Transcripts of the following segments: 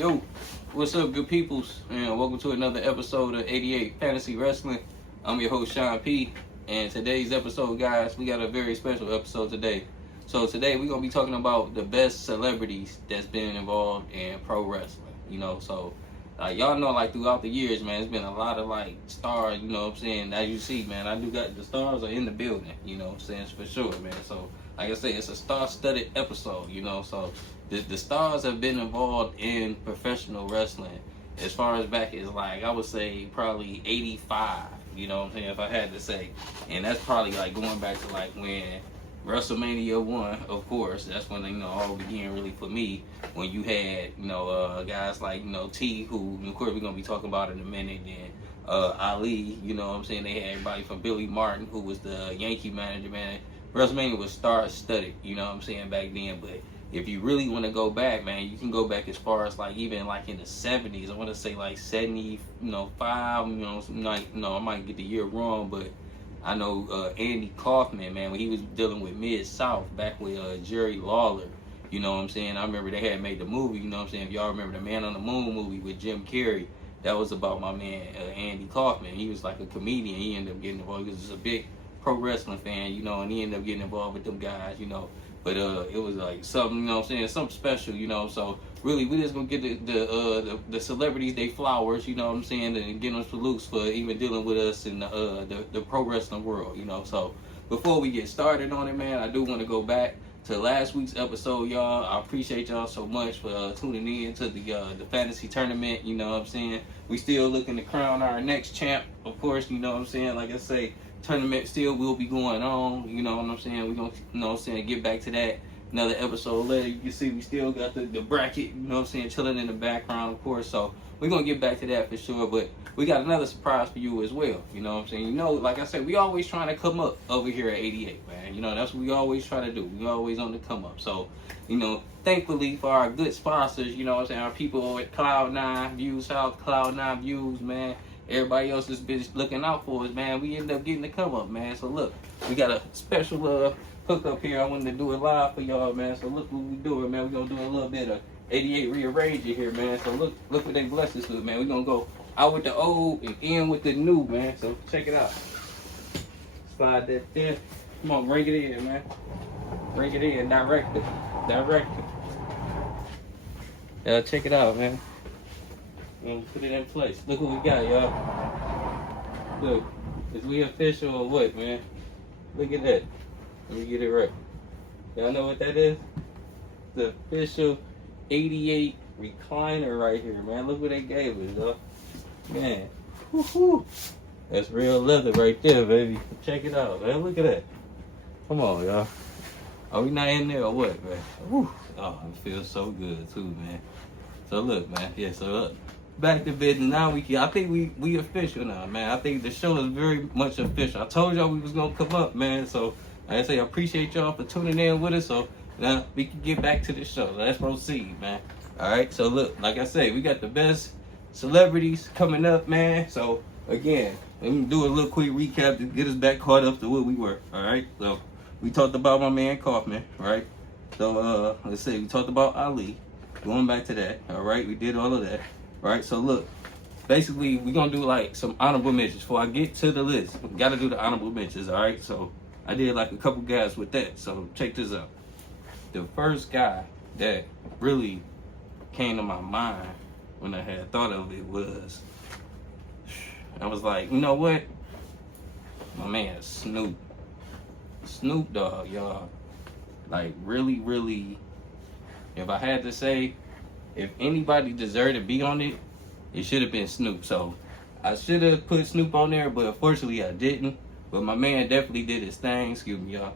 Yo, what's up, good peoples? And welcome to another episode of 88 Fantasy Wrestling. I'm your host, Sean P. And today's episode, guys, we got a very special episode today. So today we're going to be talking about the best celebrities that's been involved in pro wrestling. So y'all know, like, throughout the years, man, there's been a lot of, like, stars, you know what I'm saying? As you see, man, I do got the stars are in the building, you know what I'm saying, for sure, man. So, like I say, it's a star-studded episode, so the stars have been involved in professional wrestling as far as back as, like, I would say probably 85, you know what I'm saying, if I had to say. And that's probably, like, going back to, like, when WrestleMania 1, of course, that's when, all began really for me, when you had, guys like, T, who, of course, we're going to be talking about in a minute, and Ali, you know what I'm saying, they had everybody from Billy Martin, who was the Yankee manager, man. WrestleMania was star-studded, you know what I'm saying, back then, but if you really want to go back, man, you can go back as far as, like, even, like, in the 70s, I want to say, like, 75, I might get the year wrong, but I know Andy Kaufman, man, when he was dealing with Mid-South back with Jerry Lawler, you know what I'm saying? I remember they had made the movie, you know what I'm saying? If y'all remember the Man on the Moon movie with Jim Carrey, that was about my man Andy Kaufman. He was like a comedian. He ended up getting involved. He was just a big pro wrestling fan, and he ended up getting involved with them guys, But it was like something, you know what I'm saying, something special, So really, we just gonna get the celebrities they flowers, you know what I'm saying, and get them salutes for even dealing with us in the pro wrestling world, So before we get started on it, man, I do want to go back to last week's episode, y'all. I appreciate y'all so much for tuning in to the fantasy tournament, you know what I'm saying. We still looking to crown our next champ, of course, you know what I'm saying. Like I say, tournament still will be going on, you know what I'm saying. We're gonna, get back to that another episode later. You can see we still got the bracket, you know what I'm saying, chilling in the background, of course. So we're gonna get back to that for sure. But we got another surprise for you as well, you know what I'm saying. Like I said, we always trying to come up over here at 88, man. That's what we always try to do. We always on the come up. So, thankfully for our good sponsors, you know what I'm saying, our people at Cloud9 Views House, Cloud9 Views, man. Everybody else has been looking out for us, man. We end up getting the come up, man. So look, we got a special hookup here. I wanted to do it live for y'all, man. So look what we doing, man. We're gonna do a little bit of 88 rearranging here, man. So look what they blessed us with, man. We're gonna go out with the old and in with the new, man. So check it out. Slide that there. Come on, bring it in, man. Bring it in directly. Check it out, man. And put it in place. Look what we got, y'all. Look, is we official or what, man? Look at that. Let me get it right. Y'all know what that is? The official 88 recliner right here, man. Look what they gave us, y'all. Man, woo-hoo. That's real leather right there, baby. Check it out, man. Look at that. Come on, y'all. Are we not in there or what, man? Woo. Oh, it feels so good too, man. So look, man. Yeah, so look. Back to business. Now I think we official now, man. I think the show is very much official. I told y'all we was gonna come up, man. So like I say, I appreciate y'all for tuning in with us. So now we can get back to the show. So let's proceed, man. All right. So look, like I say, we got the best celebrities coming up, man. So again, let me do a little quick recap to get us back caught up to where we were. All right. So we talked about my man Kaufman, right? So let's say we talked about Ali. Going back to that. All right. We did all of that. Right, so look, basically we're gonna do like some honorable mentions. Before I get to the list, we gotta do the honorable mentions, all right? So I did like a couple guys with that, so check this out. The first guy that really came to my mind when I had thought of it was, I was like, you know what? My man Snoop Dogg, y'all. Like really, really, if I had to say, if anybody deserved to be on it, it should have been Snoop. So I should have put Snoop on there, but unfortunately I didn't. But my man definitely did his thing. Excuse me, y'all.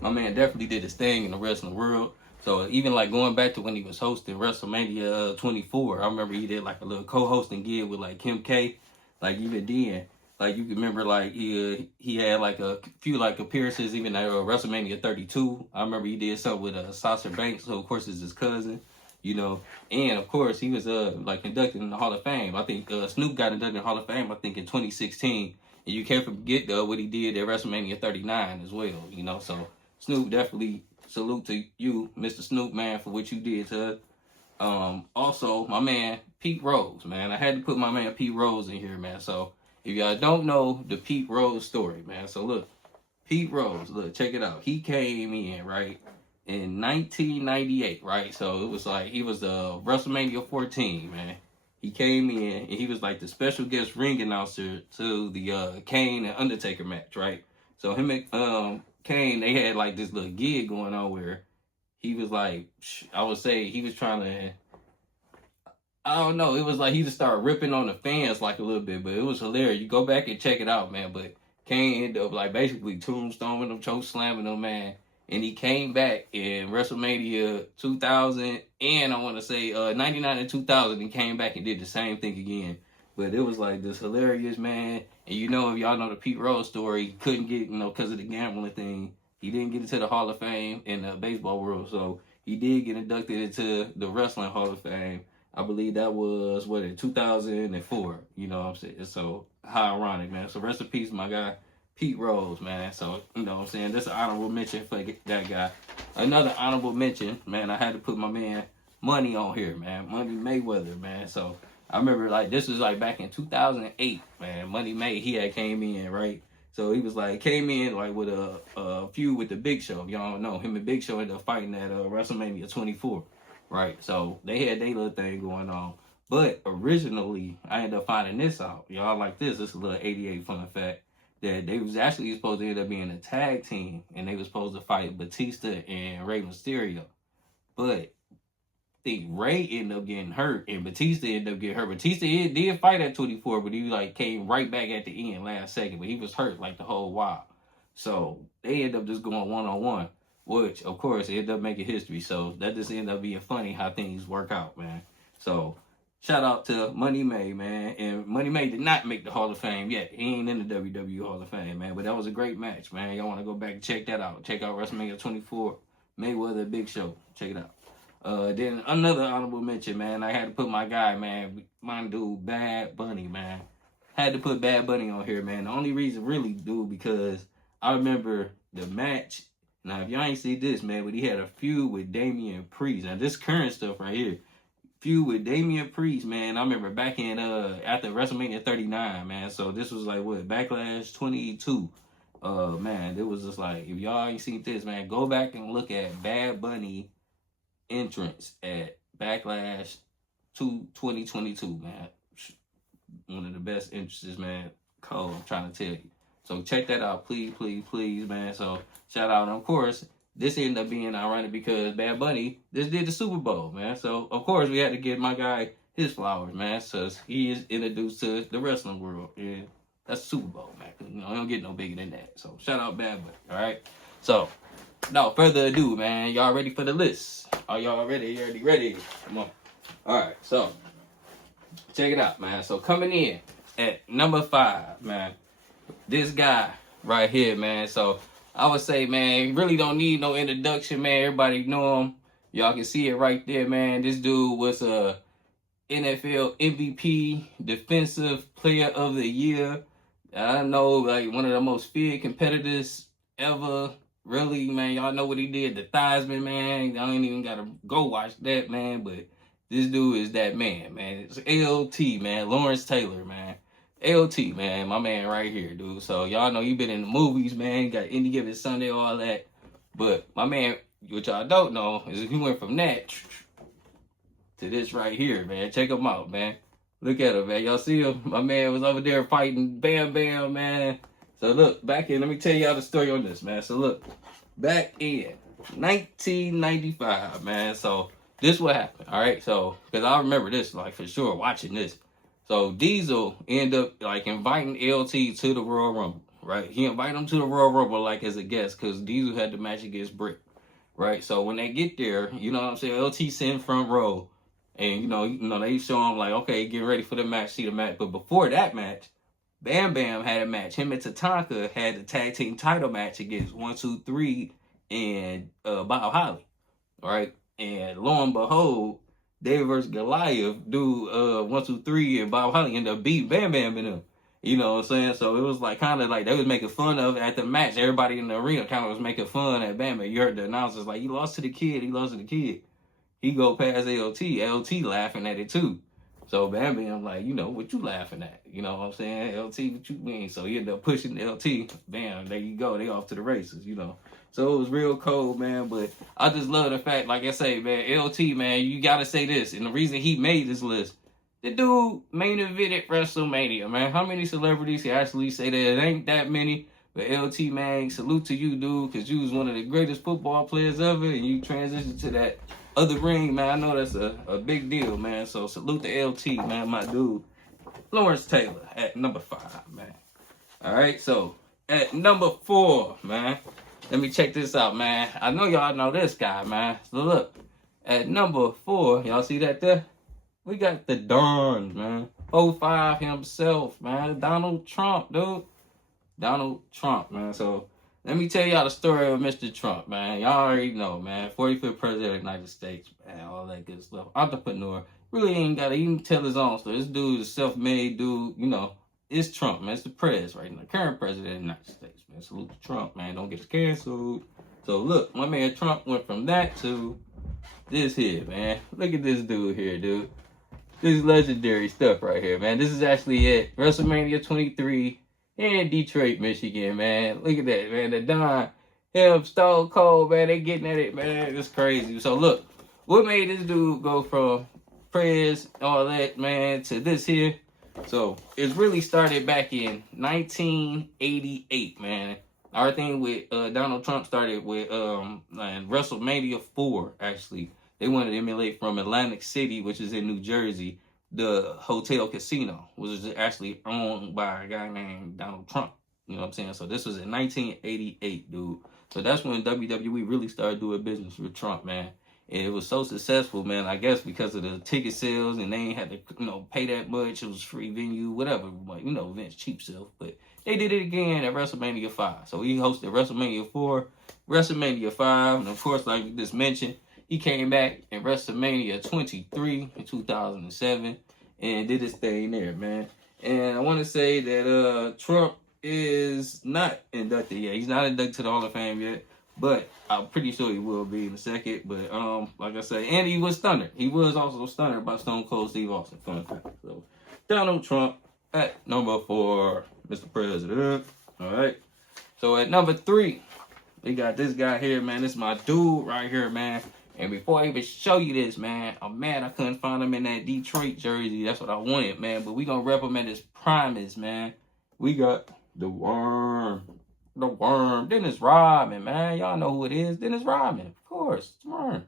My man definitely did his thing in the wrestling world. So even like going back to when he was hosting WrestleMania 24, I remember he did like a little co-hosting gig with like Kim K. Like even then, like you can remember like he had like a few like appearances even at WrestleMania 32. I remember he did something with Sasha Banks, so of course it's his cousin, and of course he was like inducted in the Hall of Fame. I think Snoop got inducted in the Hall of Fame I think in 2016, and you can't forget what he did at WrestleMania 39 as well, So Snoop definitely salute to you, Mr. Snoop, man, for what you did to us. Also, my man Pete Rose, man. I had to put my man Pete Rose in here, man. So if y'all don't know the Pete Rose story, man. So look, Pete Rose, look, check it out. He came in, right, in 1998, right? So it was like he was WrestleMania 14, man. He came in and he was like the special guest ring announcer to the Kane and Undertaker match, right? So him and Kane, they had like this little gig going on where he was like, I would say he was trying to, I don't know, it was like he just started ripping on the fans like a little bit, but it was hilarious. You go back and check it out, man. But Kane ended up like basically tombstoning them, choke slamming them, man. And he came back in WrestleMania 2000 and I want to say 99 and 2000. He came back and did the same thing again. But it was like this hilarious, man. And you know, if y'all know the Pete Rose story, he couldn't get, because of the gambling thing. He didn't get into the Hall of Fame in the baseball world. So he did get inducted into the Wrestling Hall of Fame. I believe that was, in 2004. You know what I'm saying? So, how ironic, man. So, rest in peace, my guy, Pete Rose, man. So, you know what I'm saying? That's an honorable mention for that guy. Another honorable mention, man, I had to put my man Money on here, man. Money Mayweather, man. So, I remember, like, this was, like, back in 2008, man. Money May, he had came in, right? So, he was, like, came in, like, with a feud with the Big Show. Y'all don't know. Him and Big Show ended up fighting at WrestleMania 24. Right, so they had their little thing going on. But originally, I ended up finding this out. Y'all like this. This is a little 88 fun fact. That they was actually supposed to end up being a tag team. And they was supposed to fight Batista and Rey Mysterio. But I think Rey ended up getting hurt. And Batista ended up getting hurt. Batista did fight at 24. But he like came right back at the end last second. But he was hurt like the whole while. So they ended up just going one-on-one. Which, of course, it ended up making history. So that just ended up being funny how things work out, man. So shout out to Money May, man. And Money May did not make the Hall of Fame yet. He ain't in the WWE Hall of Fame, man. But that was a great match, man. Y'all want to go back and check that out. Check out WrestleMania 24, Mayweather Big Show. Check it out. Then another honorable mention, man. I had to put my guy, man. My dude, Bad Bunny, man. Had to put Bad Bunny on here, man. The only reason really, dude, because I remember the match. Now, if y'all ain't see this, man, but he had a feud with Damian Priest. Now, this current stuff right here, feud with Damian Priest, man. I remember back in, after WrestleMania 39, man. So, this was like, what, Backlash 22. Man, it was just like, if y'all ain't seen this, man, go back and look at Bad Bunny entrance at Backlash 2022, man. One of the best entrances, man. Cole, I'm trying to tell you. So check that out, please, please, please, man. So shout out. And of course, this ended up being ironic because Bad Bunny just did the Super Bowl, man. So of course we had to give my guy his flowers, man. So he is introduced to the wrestling world. Yeah, that's Super Bowl, man. You know, I don't get no bigger than that. So shout out Bad Bunny. All right. So without further ado, man, y'all ready for the list? Are y'all ready? You already ready? Come on. All right. So check it out, man. So coming in at number 5, man. This guy right here, man. So I would say, man, really don't need no introduction, man. Everybody know him. Y'all can see it right there, man. This dude was a NFL MVP, Defensive Player of the Year. I know, like, one of the most feared competitors ever. Really, man, y'all know what he did. The Theismann, man. Y'all ain't even got to go watch that, man. But this dude is that man, man. It's LT, man. Lawrence Taylor, man. LT, man, my man right here, dude. So y'all know he been in the movies, man. Got Any Given Sunday, all that. But my man, what y'all don't know is he went from that to this right here, man. Check him out, man. Look at him, man. Y'all see him? My man was over there fighting Bam Bam, man. So look, back in, let me tell y'all the story on this, man. So look, back in 1995, man. So this what happened, all right? So, because I remember this, like, for sure, watching this. So Diesel ended up like inviting LT to the Royal Rumble, right? He invited him to the Royal Rumble like as a guest because Diesel had the match against Brick, right? So when they get there, you know what I'm saying? LT sitting front row, and you know they show him like, okay, get ready for the match, see the match. But before that match, Bam Bam had a match. Him and Tatanka had the tag team title match against 1, 2, 3 and Bob Holly, right? And lo and behold, David versus Goliath, dude, 1, 2, 3, and Bob Holly ended up beating Bam Bam in him. You know what I'm saying? So it was like kind of like they was making fun of it at the match. Everybody in the arena kind of was making fun at Bam. You heard the announcers like, he lost to the kid. He lost to the kid. He go past LT. LT laughing at it too. So Bam Bam like, what you laughing at? You know what I'm saying? LT, what you mean? So he ended up pushing LT. Bam, there you go. They off to the races. So it was real cold, man. But I just love the fact, like I say, man, LT, man, you gotta say this. And the reason he made this list, the dude main evented WrestleMania, man. How many celebrities can actually say that? It ain't that many. But LT, man, salute to you, dude, because you was one of the greatest football players ever, and you transitioned to that other ring, man. I know that's a big deal, man. So salute to LT, man, my dude. Lawrence Taylor at number 5, man. All right, so at number 4, man. Let me check this out, man. I know y'all know this guy, man. So look, at number 4, y'all see that there? We got the Don, man. 05 himself, man. Donald Trump, dude. Donald Trump, man. So let me tell y'all the story of Mr. Trump, man. Y'all already know, man. 45th president of the United States, man. All that good stuff. Entrepreneur. Really ain't got to even tell his own story. This dude is a self-made dude. It's Trump, man. It's the prez right now. Current president of the United States, man. Salute to Trump, man. Don't get us canceled. So look, my man Trump went from that to this here, man. Look at this dude here, dude. This is legendary stuff right here, man. This is actually at WrestleMania 23 in Detroit, Michigan, man. Look at that, man. The Don, him, Stone Cold, man. They getting at it, man. It's crazy. So look, what made this dude go from prayers, all that, man, to this here? So it's really started back in 1988, man. Our thing with Donald Trump started with WrestleMania 4, actually. They wanted to emulate from Atlantic City, which is in New Jersey, the Hotel Casino, which was actually owned by a guy named Donald Trump. You know what I'm saying? So this was in 1988, dude. So that's when WWE really started doing business with Trump, man. And it was so successful, man, I guess because of the ticket sales, and they ain't had to, pay that much. It was free venue, whatever. Like, Vince cheap self. But they did it again at WrestleMania 5. So he hosted WrestleMania 4, WrestleMania 5, and of course, like we just mentioned, he came back in WrestleMania 23 in 2007 and did his thing there, man. And I want to say that Trump is not inducted yet. He's not inducted to the Hall of Fame yet, but I'm pretty sure he will be in a second. But like I said, and he was stunned. He was also stunned by Stone Cold Steve Austin. Fun fact. So Donald Trump at number 4, Mr. President. All right. So at number 3, we got this guy here, man. This is my dude right here, man. And before I even show you this, man, I'm mad I couldn't find him in that Detroit jersey. That's what I wanted, man. But we gonna rep him at his primus, man. We got the Worm. The Worm. Dennis Rodman, man. Y'all know who it is. Dennis Rodman. Of course. It's Worm.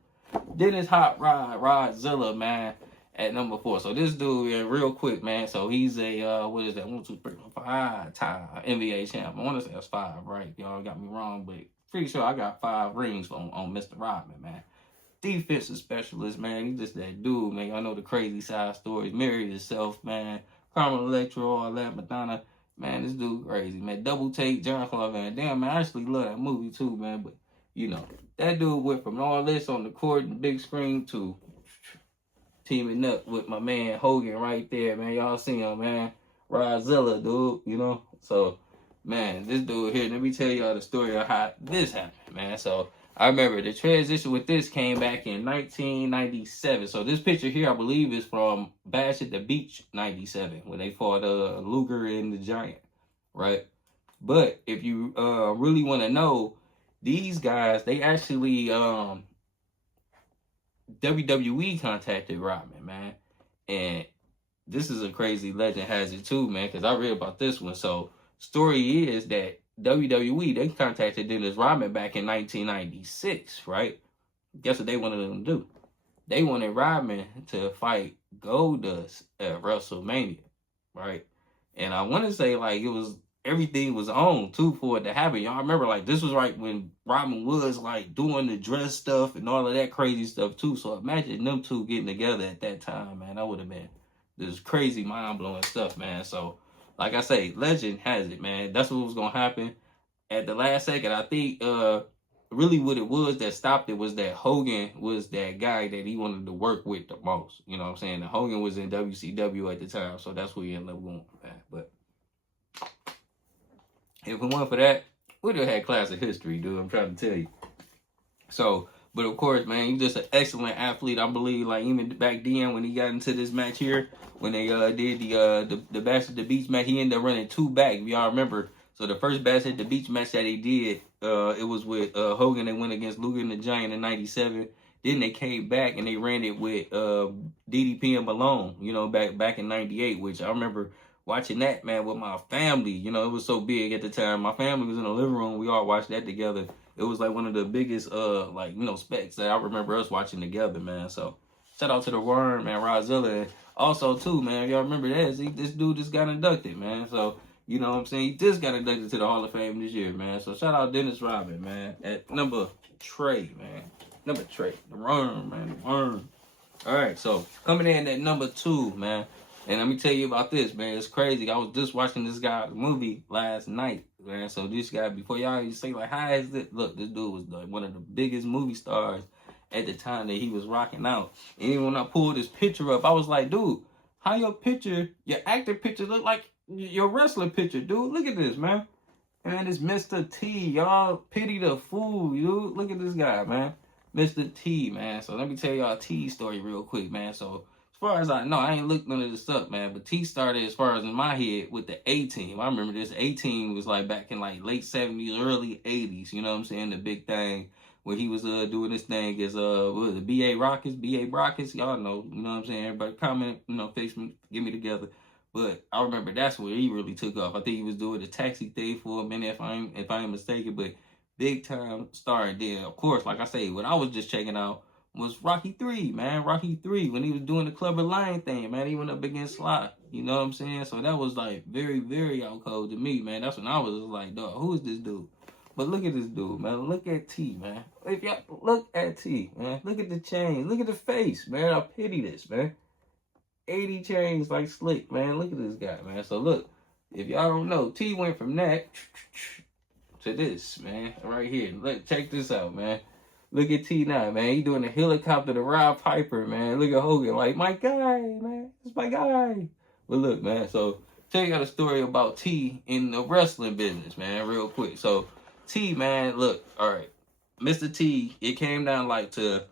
Dennis Hot Rodzilla, man, at number 4. So this dude, yeah, real quick, man. So he's a, what is that? 1, 2, 3, 4, 5-time NBA champ. I want to say that's 5, right? Y'all got me wrong, but pretty sure I got 5 rings on Mr. Rodman, man. Defensive specialist, man. He's just that dude, man. Y'all know the crazy side stories. Married himself, man. Carmen Electra, all that. Madonna. Man, this dude crazy, man. Double take, John Claude Van Damme, man. I actually love that movie, too, man. But, that dude went from all this on the court and big screen to teaming up with my man Hogan right there, man. Y'all see him, man. Rodzilla, dude, So, man, this dude here, let me tell y'all the story of how this happened, man. So, I remember the transition with this came back in 1997. So this picture here, I believe, is from Bash at the Beach 97, when they fought Luger and the Giant, right? But if you really want to know, these guys, they actually WWE contacted Rodman, man. And this is a crazy legend has it too, man, because I read about this one. So story is that WWE, they contacted Dennis Rodman back in 1996, right? Guess what they wanted him to do? They wanted Rodman to fight Goldust at WrestleMania, right? And I want to say, like, everything was on, too, for it to happen. Y'all remember, like, this was right when Rodman was, like, doing the dress stuff and all of that crazy stuff, too. So imagine them two getting together at that time, man. That would have been this crazy, mind-blowing stuff, man. So, like I say, legend has it, man. That's what was going to happen. At the last second, I think really what it was that stopped it was that Hogan was that guy that he wanted to work with the most. You know what I'm saying? And Hogan was in WCW at the time, so that's where he ended up going, man. But If it weren't for that, we'd have had class of history, dude. I'm trying to tell you. So, but of course, man, he's just an excellent athlete. I believe, like even back then when he got into this match here, when they did the Bash at the Beach match, he ended up running two back. If y'all remember, so the first Bash at the Beach match that they did, it was with Hogan. They went against Luger and the Giant in '97. Then they came back and they ran it with DDP and Malone. You know, back in '98, which I remember watching that, man, with my family. You know, it was so big at the time. My family was in the living room. We all watched that together. It was like one of the biggest like, you know, specs that I remember us watching together, man. So shout out to the Worm, man, Rozilla. And also too, man, if y'all remember this, this dude just got inducted, man. So you know what I'm saying? He just got inducted to the Hall of Fame this year, man. So shout out Dennis Rodman, man. At number Trey, man. Number Trey. The Worm, man. The Worm. All right, so coming in at number 2, man. And let me tell you about this, man. It's crazy. I was just watching this guy's movie last night, man. So this guy, before y'all you say like, how is it? Look, this dude was like one of the biggest movie stars at the time that he was rocking out. And even when I pulled his picture up, I was like, dude, how your acting picture look like your wrestling picture, dude? Look at this, man. Man, it's Mr. T. Y'all pity the fool, dude. Look at this guy, man. Mr. T, man. So let me tell y'all T's story real quick, man. So as far as I know, I ain't looked none of this up, man. But T started, as far as in my head, with the A-Team. I remember this A-Team was like back in like late 70s, early 80s. You know what I'm saying? The big thing where he was doing this thing is what was it, B.A. Rockets. Y'all know, you know what I'm saying? Everybody comment, you know, Facebook, get me together. But I remember that's where he really took off. I think he was doing the taxi thing for a minute, if I ain't mistaken. But big time star. Then, of course, like I say, what I was just checking out was Rocky 3, man. Rocky 3, when he was doing the Clubber Lion thing, man. He went up against Sly. You know what I'm saying? So that was like very, very out cold to me, man. That's when I was like, dog, who is this dude? But look at this dude, man. Look at T, man. If y'all look at T, man. Look at the chain. Look at the face, man. I pity this, man. 80 chains like Slick, man. Look at this guy, man. So look, if y'all don't know, T went from that to this, man, right here. Look, check this out, man. Look at T now, man. He doing a helicopter to Rob Piper, man. Look at Hogan, like, my guy, man. It's my guy. But look, man, so tell you a story about T in the wrestling business, man, real quick. So T, man, look, all right. Mr. T, it came down like to,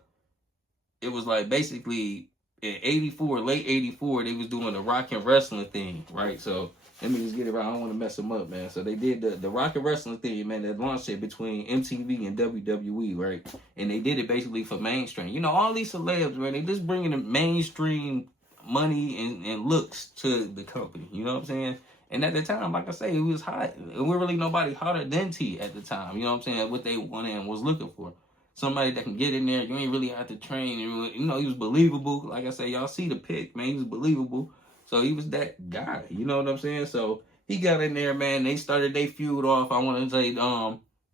it was like basically in 84, late 84, they was doing the rock and wrestling thing, right? So let me just get it right. I don't want to mess them up, man. So they did the rock and wrestling thing, man. They launched it between MTV and WWE, right? And they did it basically for mainstream. You know, all these celebs, man, they just bringing the mainstream money and looks to the company. You know what I'm saying? And at the time, like I say, it was hot. There wasn't really nobody hotter than T at the time. You know what I'm saying? What they wanted and was looking for. Somebody that can get in there. You ain't really have to train. You know, he was believable. Like I say, y'all see the pic, man. He was believable. So he was that guy. You know what I'm saying? So he got in there, man. They started they feud off. I want to say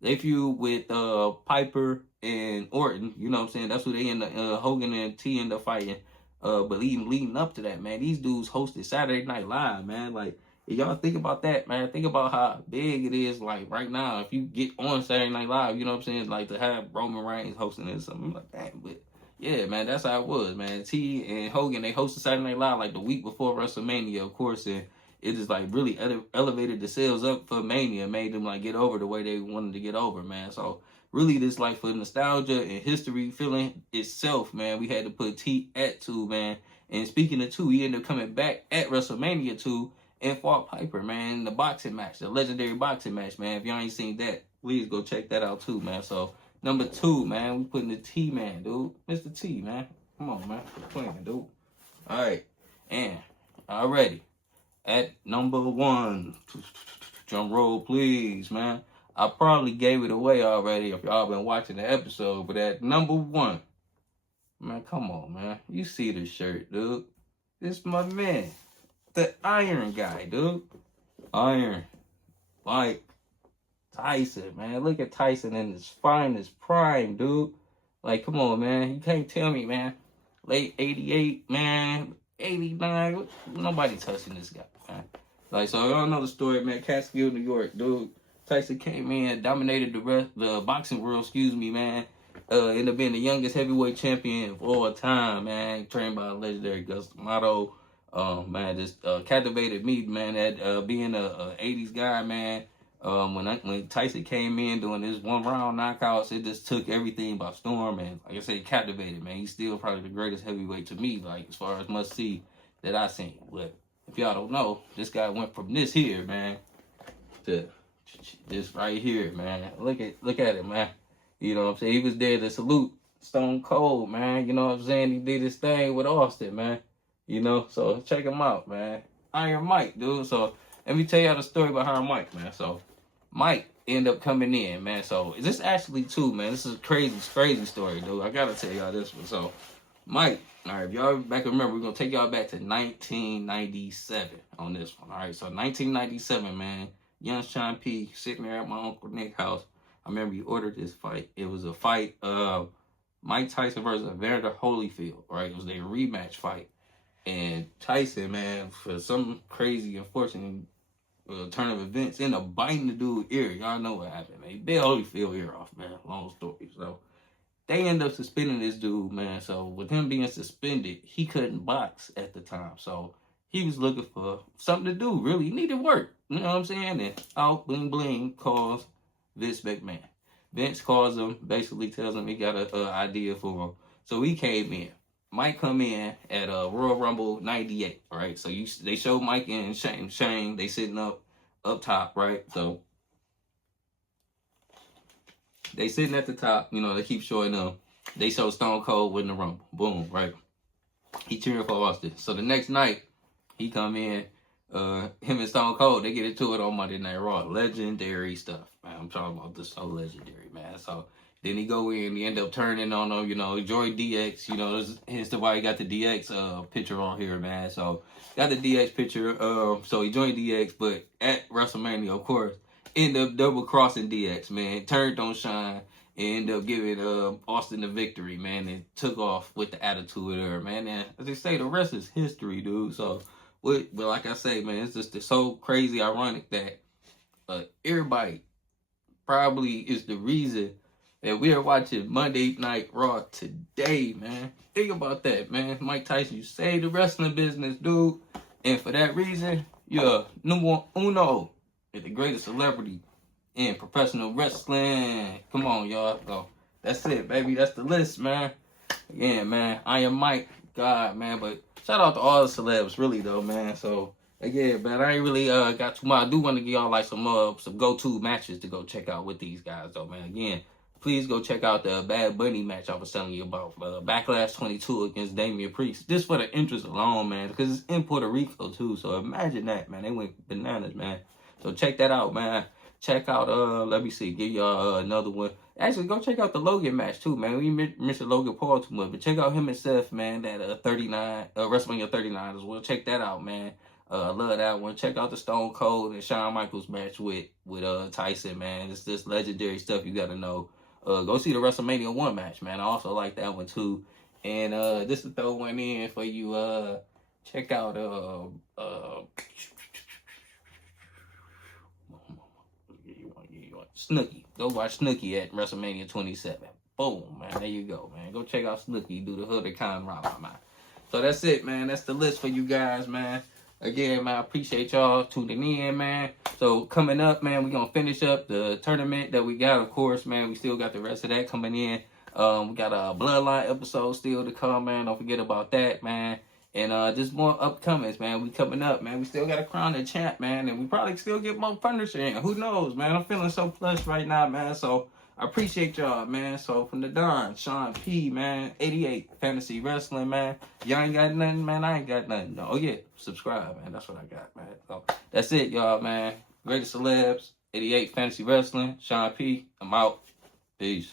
they feud with Piper and Orton. You know what I'm saying? That's who they end up Hogan and T end up fighting. But even leading up to that, man, these dudes hosted Saturday Night Live, man. Like, if y'all think about that, man, think about how big it is, like, right now. If you get on Saturday Night Live, you know what I'm saying? Like, to have Roman Reigns hosting it or something like that. But, yeah, man, that's how it was, man. T and Hogan, they hosted Saturday Night Live, like, the week before WrestleMania, of course, and it just, like, really elevated the sales up for Mania, made them, like, get over the way they wanted to get over, man. So, really, this, like, for nostalgia and history feeling itself, man, we had to put T at 2, man. And speaking of 2, he ended up coming back at WrestleMania 2 and fought Piper, man, in the boxing match, the legendary boxing match, man. If y'all ain't seen that, please go check that out, too, man. So, number 2, man, we putting the T, man, dude. Mr. T, man. Come on, man. Quit playing, dude. All right. And, already, at number 1, drum roll, please, man. I probably gave it away already if y'all been watching the episode, but at number 1, man, come on, man. You see the shirt, dude. This my man. The Iron guy, dude. Iron. Like Tyson, man. Look at Tyson in his finest prime, dude. Like, come on, man. You can't tell me, man. Late 88, man. 89. Nobody touching this guy, man. Like, so y'all know the story, man. Catskill, New York, dude. Tyson came in, dominated the boxing world, excuse me, man. Ended up being the youngest heavyweight champion of all time, man. Trained by a legendary Gus D'Amato. Man, just captivated me, man, at being a 80s guy, man. When Tyson came in doing his 1 round knockouts, it just took everything by storm, and like I said, captivated, man. He's still probably the greatest heavyweight to me, like as far as must see that I seen. But if y'all don't know, this guy went from this here, man, to this right here, man. Look at it, man. You know what I'm saying? He was there to salute Stone Cold, man. You know what I'm saying? He did his thing with Austin, man. You know, so check him out, man. Iron Mike, dude. So let me tell y'all the story behind Mike, man. So Mike ended up coming in, man. So this actually too, man. This is a crazy story, dude. I gotta tell y'all this one. So Mike, all right, if y'all back remember, we're gonna take y'all back to 1997 on this one. All right, so 1997, man. Young Sean P sitting there at my Uncle Nick's house. I remember he ordered this fight. It was a fight of Mike Tyson versus Evander Holyfield, right? It was their rematch fight. And Tyson, man, for some crazy, unfortunate turn of events, ended up biting the dude's ear. Y'all know what happened, man. He bit Holyfield ear off, man. Long story. So they end up suspending this dude, man. So with him being suspended, he couldn't box at the time. So he was looking for something to do, really. He needed work. You know what I'm saying? And out, bling, bling, calls Vince McMahon. Vince calls him, basically tells him he got an idea for him. So he came in. Mike come in at Royal Rumble 98, all right? So they show Mike and Shane, they sitting up top, right? So they sitting at the top, you know, they keep showing them. They show Stone Cold winning the Rumble. Boom, right? He cheering for Austin. So the next night, he come in, him and Stone Cold, they get into it on Monday Night Raw. Legendary stuff, man. I'm talking about this so legendary, man. So then he go in, he end up turning on him, you know, join DX, you know, here's the why he got the DX picture on here, man. So got the DX picture, so he joined DX, but at WrestleMania, of course, end up double crossing DX, man. Turned on Shine, and ended up giving Austin the victory, man, and took off with the attitude there, man. And as they say, the rest is history, dude. So, but like I say, man, it's just so crazy, ironic that everybody probably is the reason that we are watching Monday Night Raw today, man. Think about that, man. Mike Tyson, you saved the wrestling business, dude. And for that reason, you're numero uno, you're the greatest celebrity in professional wrestling. Come on, y'all. So that's it, baby. That's the list, man. Again, man, I am Mike. God, man. But shout out to all the celebs, really, though, man. So again, man, I ain't really got too much. I do want to give y'all like some go-to matches to go check out with these guys, though, man. Again, please go check out the Bad Bunny match I was telling you about. Backlash 22 against Damian Priest. Just for the interest alone, man, because it's in Puerto Rico, too. So imagine that, man. They went bananas, man. So check that out, man. Check out, let me see, give y'all another one. Actually, go check out the Logan match, too, man. We mentioned Logan Paul too much, but check out him and Seth, man, that WrestleMania 39 as well. Check that out, man. Love that one. Check out the Stone Cold and Shawn Michaels match with Tyson, man. It's just legendary stuff you got to know. Go see the WrestleMania 1 match, man. I also like that one, too. And just to throw one in for you, check out, Snooki. Go watch Snooki at WrestleMania 27. Boom, man. There you go, man. Go check out Snooki. Do the Hood of Con Rob, man. So that's it, man. That's the list for you guys, man. Again, man, I appreciate y'all tuning in, man. So coming up, man, we're going to finish up the tournament that we got, of course, man. We still got the rest of that coming in. We got a Bloodline episode still to come, man. Don't forget about that, man. And just more upcomings, man. We coming up, man. We still got to crown the champ, man. And we probably still get more furniture in. Who knows, man? I'm feeling so plush right now, man. So I appreciate y'all, man. So from the Don, Sean P, man. 88 Fantasy Wrestling, man. Y'all ain't got nothing, man. I ain't got nothing. Oh, yeah. Subscribe, man. That's what I got, man. So that's it, y'all, man. Greatest Celebs, 88 Fantasy Wrestling. Sean P, I'm out. Peace.